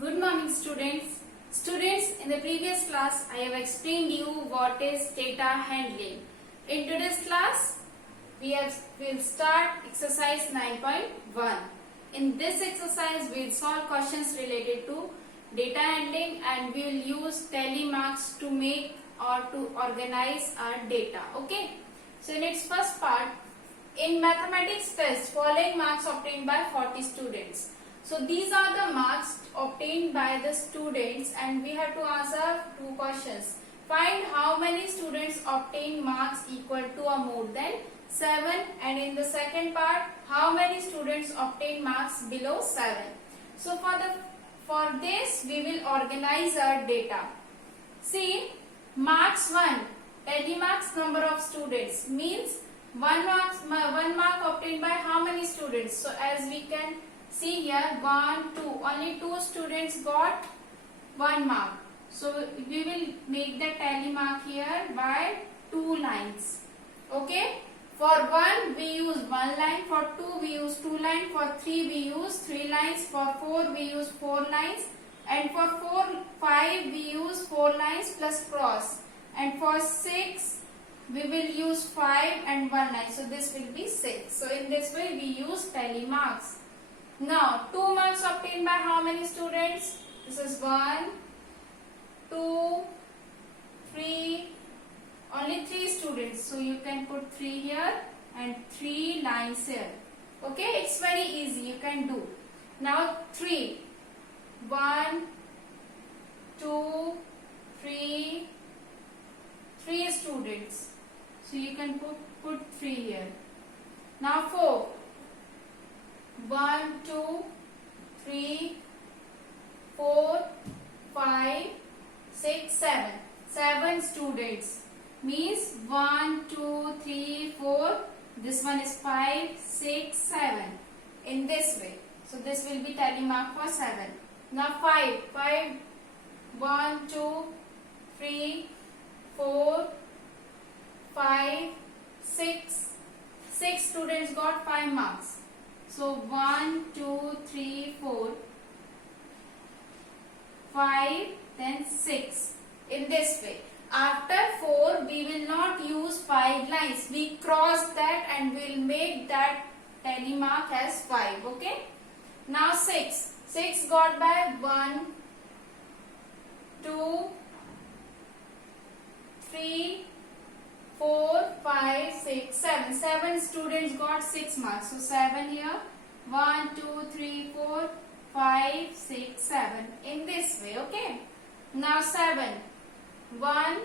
Good morning students. Students, in the previous class I have explained you what is data handling. In today's class we'll start exercise 9.1. In this exercise we'll solve questions related to data handling and we will use tally marks to make or to organize our data. Okay. So in its first part, in mathematics test, following marks obtained by 40 students. So these are the marks obtained by the students and we have to answer two questions. Find how many students obtain marks equal to or more than 7, and in the second part, how many students obtain marks below 7. So for this we will organize our data. See, marks 1, tally marks number of students means one mark obtained by how many students. So as we can see here, 1, 2, only 2 students got 1 mark. So we will make the tally mark here by 2 lines. Okay. For 1 we use 1 line, for 2 we use 2 lines, for 3 we use 3 lines, for 4 we use 4 lines, and for 5 we use 4 lines plus cross, and for 6 we will use 5 and 1 line. So this will be 6. So in this way we use tally marks. Now 2 marks obtained by how many students? This is 1, 2, 3, only 3 students. So you can put 3 here and 3 lines here. Okay, it's very easy, you can do. Now 3, 1, 2, 3, 3 students. So you can put 3 here. Now 4, 1, 2, 3, 4, 5, 6, 7. 7 students means 1, 2, 3, 4. This one is 5, 6, 7. In this way. So this will be tally mark for 7. Now 5, 1, 2, 3, 4, 5, 6. 6 students got 5 marks. So 1, 2, 3, 4, 5, then 6. In this way. After 4, we will not use 5 lines. We cross that and we will make that tally mark as 5. Okay. Now 6. 6 got by 1, 2, 3, 4, 5, 6, 7. 7 students got 6 marks. So 7 here. 1, 2, 3, 4, 5, 6, 7. In this way. Okay. Now 7. 1,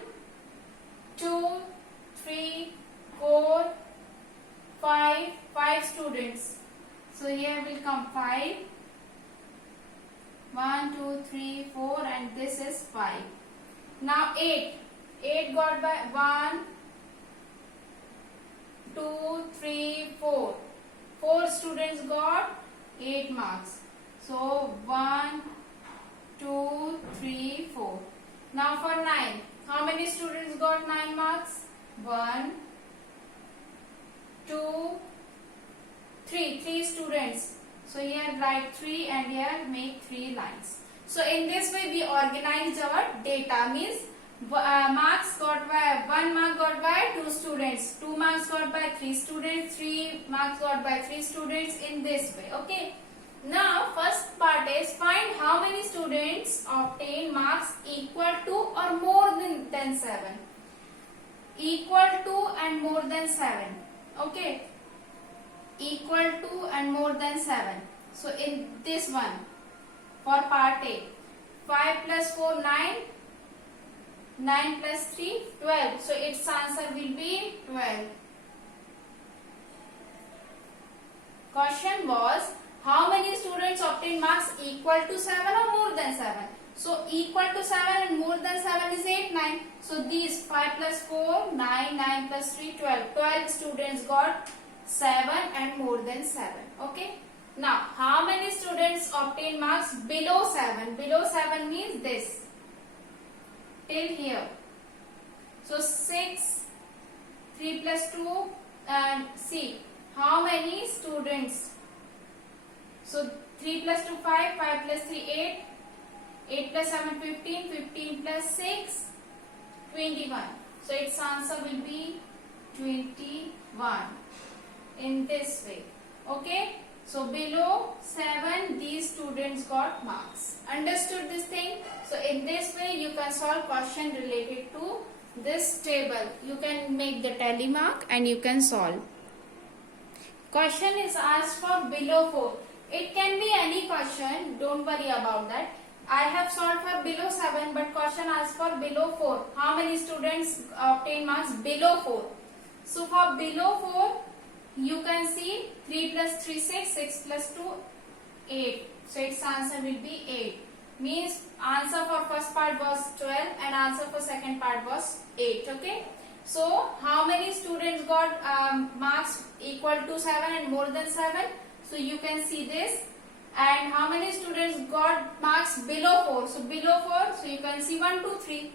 2, 3, 4, 5. 5 students. So here will come 5. 1, 2, 3, 4 and this is 5. Now 8. 8 got by 1, 2, 3, 4. 4 students got 8 marks. So 1, 2, 3, 4. Now for 9. How many students got 9 marks? 1, 2, 3. 3 students. So here write 3 and here make 3 lines. So in this way we organize our data. Means marks got by 1 mark got by 2 students, 2 marks got by 3 students, 3 marks got by 3 students, in this way. Okay. Now first part is find how many students obtain marks equal to or more than 7. Equal to and more than 7. Okay. Equal to and more than 7. So in this one, for part A, 5 plus 4, 9. 9 plus 3, 12. So its answer will be 12. Question was, how many students obtain marks equal to 7 or more than 7? So equal to 7 and more than 7 is 8, 9. So these 5 plus 4, 9, 9 plus 3, 12. 12 students got 7 and more than 7. Okay. Now, how many students obtain marks below 7? Below 7 means this. Till here. So 6, 3 plus 2 and see how many students. So 3 plus 2 5, 5 plus 3 8, 8 plus 7, 15. 15 plus 6, 21. So its answer will be 21 in this way. Okay. So below 7, these students got marks. Understood this thing? So in this way, you can solve question related to this table. You can make the tally mark and you can solve. Question is asked for below 4. It can be any question. Don't worry about that. I have solved for below 7, but question asked for below 4. How many students obtain marks below 4? So for below 4, you can see 3 plus 3, 6, 6 plus 2, 8. So its answer will be 8. Means answer for first part was 12 and answer for second part was 8. Okay. So how many students got marks equal to 7 and more than 7? So you can see this. And how many students got marks below 4? So below 4, so you can see 1, 2, 3.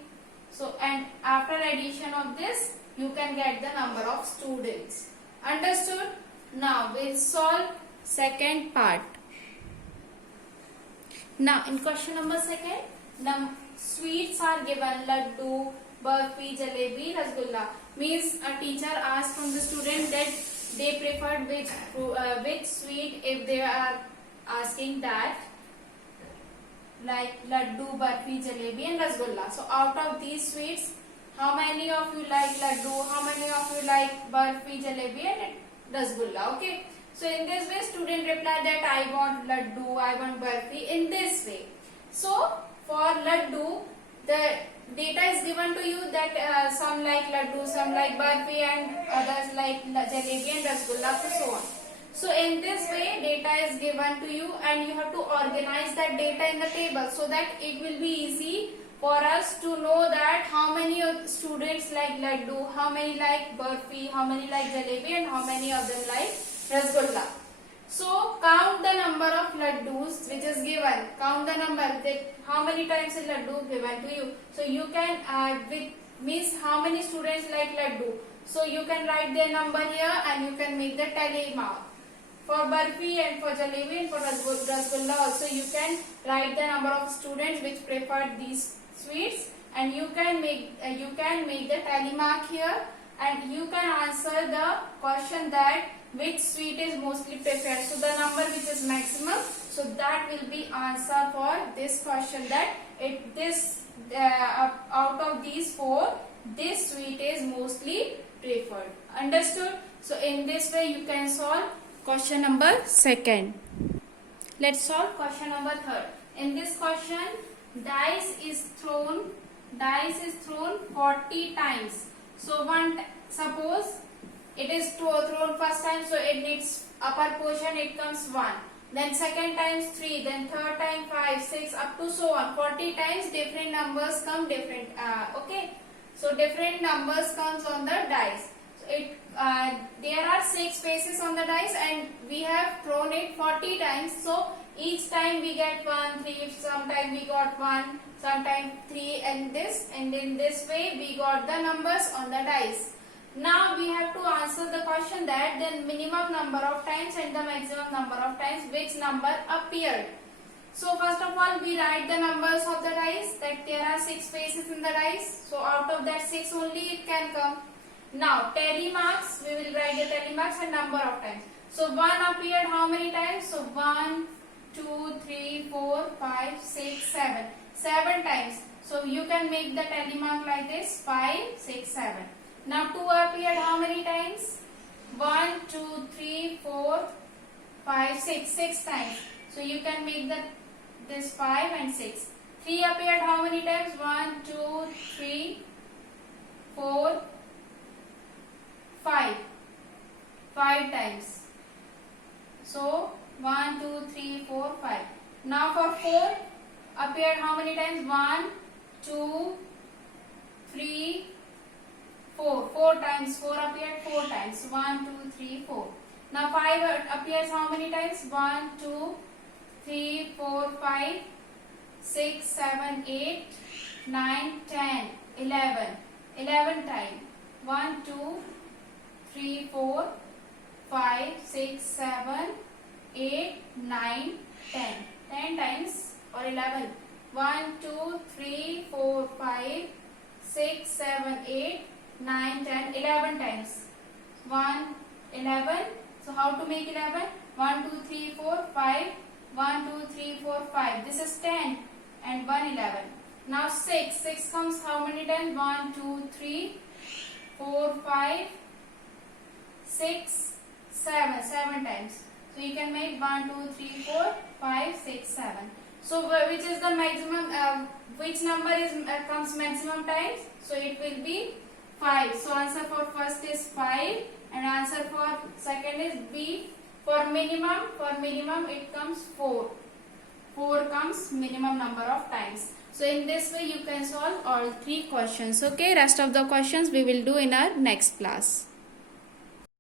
So and after addition of this, you can get the number of students. Understood? Now we'll solve second part. Now in question number 2, the sweets are given: laddu, barfi, jalebi, rasgulla. Means a teacher asked from the student that they preferred which sweet if they are asking that, like laddu, barfi, jalebi and rasgulla. So out of these sweets, how many of you like laddu? How many of you like barfi, jalebi and rasgulla? Okay. So in this way, student replied that I want laddu, I want barfi in this way. So for laddu, the data is given to you that some like laddu, some like barfi and others like jalebi and rasgulla and so on. So in this way, data is given to you and you have to organize that data in the table so that it will be easy for us to know that how many students like laddu, how many like barfi, how many like jalebi and how many of them like rasgulla. So count the number of laddus which is given. Count the number that how many times is laddu given to you. So you can means how many students like laddu. So you can write their number here and you can make the tally mark. For barfi and for jalebi and for rasgulla also you can write the number of students which preferred these sweets and you can make the tally mark here and you can answer the question that which sweet is mostly preferred. So the number which is maximum, so that will be answer for this question, that out of these 4, this sweet is mostly preferred. Understood? So in this way you can solve question number 2. Let's solve question number 3. In this question, dice is thrown 40 times. So suppose it is thrown first time, so in its upper portion it comes 1. Then second times 3, then third time 5, 6, up to so on. 40 times different numbers come different. Okay. So different numbers comes on the dice. So there are 6 spaces on the dice and we have thrown it 40 times. So each time we get 1, 3, sometime we got 1, sometime 3 and in this way we got the numbers on the dice. Now we have to answer the question that the minimum number of times and the maximum number of times which number appeared. So first of all we write the numbers of the dice, that there are 6 spaces in the dice. So out of that 6 only it can come. Now tally marks, we will write the tally marks and number of times. So 1 appeared how many times? So 1, 2, 3, 4, 5, 6, 7. 7 times. So you can make the tally mark like this, 5, 6, 7. Now 2 appeared how many times? 1, 2, 3, 4, 5, 6. 6 times. So you can make this 5 and 6. 3 appeared how many times? 1, 2, 3, 4, 5. 5 times. So 1, 2, 3, 4, 5. Now for 4 appeared how many times? 1, 2, 3, 4. 4 times. 4 appeared 4 times. 1, 2, 3, 4. Now 5 appears how many times? 1, 2, 3, 4, 5, 6, 7, 8, 9, 10, 11. 11 times. 1, 2, 3, 4, 5, 6, 7, 8, 9, 10. 10 times or 11. 1, 2, 3, 4, 5, 6, 7, 8, 9, 10, 11 times. 1, 11. So how to make 11? 1, 2, 3, 4, 5. 1, 2, 3, 4, 5. This is 10 and 1, 11. Now 6. 6 comes how many times? 1, 2, 3, 4, 5, 6, 7. 7 times. So you can make 1, 2, 3, 4, 5, 6, 7. So which is the maximum? Which number is comes maximum times? So it will be 5. So answer for first is 5 and answer for second is B. For minimum it comes 4. 4 comes minimum number of times. So in this way you can solve all 3 questions. Okay, rest of the questions we will do in our next class.